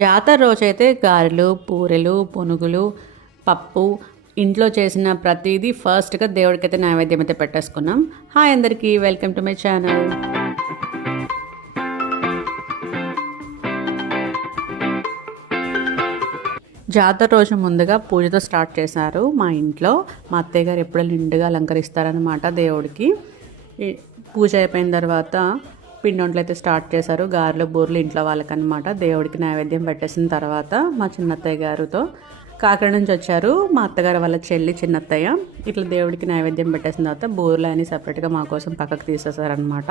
జాతర రోజైతే గారెలు, పూరెలు, పునుగులు, పప్పు ఇంట్లో చేసిన ప్రతిదీ ఫస్ట్‌గా దేవుడికైతే నైవేద్యం అయితే పెట్టేసుకున్నాం. హాయ్ అందరికీ, వెల్కమ్ టు మై ఛానల్. జాతర రోజు ముందుగా పూజతో స్టార్ట్ చేశారు మా ఇంట్లో. మా అత్తయ్య గారు ఎప్పుడూ నిండుగా అలంకరిస్తారనమాట దేవుడికి. పూజ అయిపోయిన తర్వాత పిండి వంటలు అయితే స్టార్ట్ చేశారు. గారెలు, బూరెలు ఇంట్లో వాళ్ళకనమాట. దేవుడికి నైవేద్యం పెట్టేసిన తర్వాత మా చిన్నత్తయ్య గారితో కాకినాడ నుంచి వచ్చారు. మా అత్తగారు వాళ్ళ చెల్లి చిన్నత్తయ్య ఇట్లా దేవుడికి నైవేద్యం పెట్టేసిన తర్వాత బూరెలు అని సపరేట్గా మా కోసం పక్కకు తీసేశారనమాట.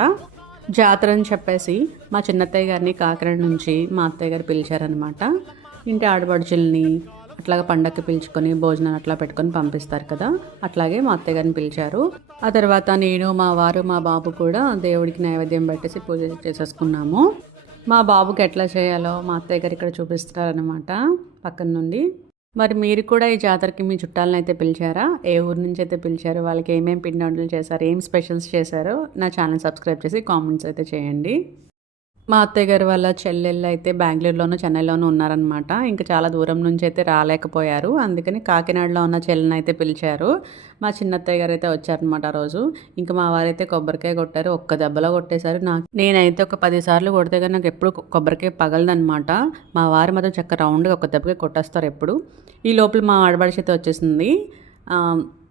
జాతర అని చెప్పేసి మా చిన్నత్తయ్య గారిని కాకినాడ నుంచి మా అత్తయ్య గారు పిలిచారనమాట. ఇంటి ఆడపడుచుల్ని అట్లాగా పండగకి పిలుచుకొని భోజనాలు అట్లా పెట్టుకొని పంపిస్తారు కదా, అట్లాగే మా అత్తయ్య గారిని పిలిచారు. ఆ తర్వాత నేను, మా వారు, మా బాబు కూడా దేవుడికి నైవేద్యం పెట్టేసి పూజ చేసేసుకున్నాము. మా బాబుకి ఎట్లా చేయాలో మా అత్తయ్య గారు ఇక్కడ చూపిస్తున్నారనమాట పక్కన నుండి. మరి మీరు కూడా ఈ జాతరకి మీ చుట్టాలను అయితే పిలిచారా? ఏ ఊరు నుంచి అయితే పిలిచారు? వాళ్ళకి ఏమేమి పిండి వంటలు చేశారు, ఏం స్పెషల్స్ చేశారో నా ఛానల్ సబ్స్క్రైబ్ చేసి కామెంట్స్ అయితే చేయండి. మా అత్తయ్య గారు వాళ్ళ చెల్లెళ్ళు అయితే బెంగళూరులోనూ చెన్నైలోనూ ఉన్నారనమాట. ఇంకా చాలా దూరం నుంచి అయితే రాలేకపోయారు. అందుకని కాకినాడలో ఉన్న చెల్లెని అయితే పిలిచారు. మా చిన్నత్తయ్య గారు అయితే వచ్చారనమాట ఆ రోజు. ఇంకా మా వారైతే కొబ్బరికాయ కొట్టారు. ఒక్క దెబ్బలో కొట్టేశారు. నేనైతే ఒక 10 సార్లు కొడితే కానీ నాకు ఎప్పుడు కొబ్బరికాయ పగలదనమాట. మా వారు మాత్రం చక్క రౌండ్గా ఒక దెబ్బకే కొట్టేస్తారు ఎప్పుడు. ఈ లోపల మా ఆడబడిచి అయితే వచ్చేసింది.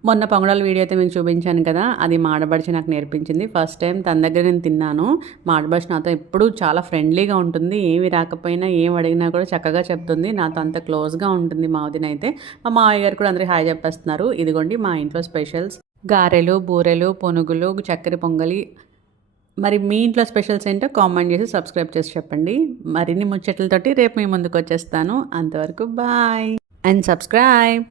మొన్న పొంగడాల వీడియో అయితే మీకు చూపించాను కదా, అది మా ఆడబడిచి నాకు నేర్పించింది. ఫస్ట్ టైం తన దగ్గర నేను తిన్నాను. మా ఆడబడిచి నాతో ఎప్పుడు చాలా ఫ్రెండ్లీగా ఉంటుంది. ఏమి రాకపోయినా ఏం అడిగినా కూడా చక్కగా చెప్తుంది. నాతో అంత క్లోజ్గా ఉంటుంది మా వదిన అయితే. మా మావయ్య గారు కూడా అందరికీ హాయ్ చెప్పేస్తున్నారు. ఇదిగోండి మా ఇంట్లో స్పెషల్స్ గారెలు, బూరెలు, పునుగులు, చక్కెర పొంగలి. మరి మీ ఇంట్లో స్పెషల్స్ ఏంటో కామెంట్ చేసి సబ్స్క్రైబ్ చేసి చెప్పండి. మరిన్ని ముచ్చట్లతోటి రేపు మీ ముందుకు వచ్చేస్తాను. అంతవరకు బాయ్ అండ్ సబ్స్క్రైబ్.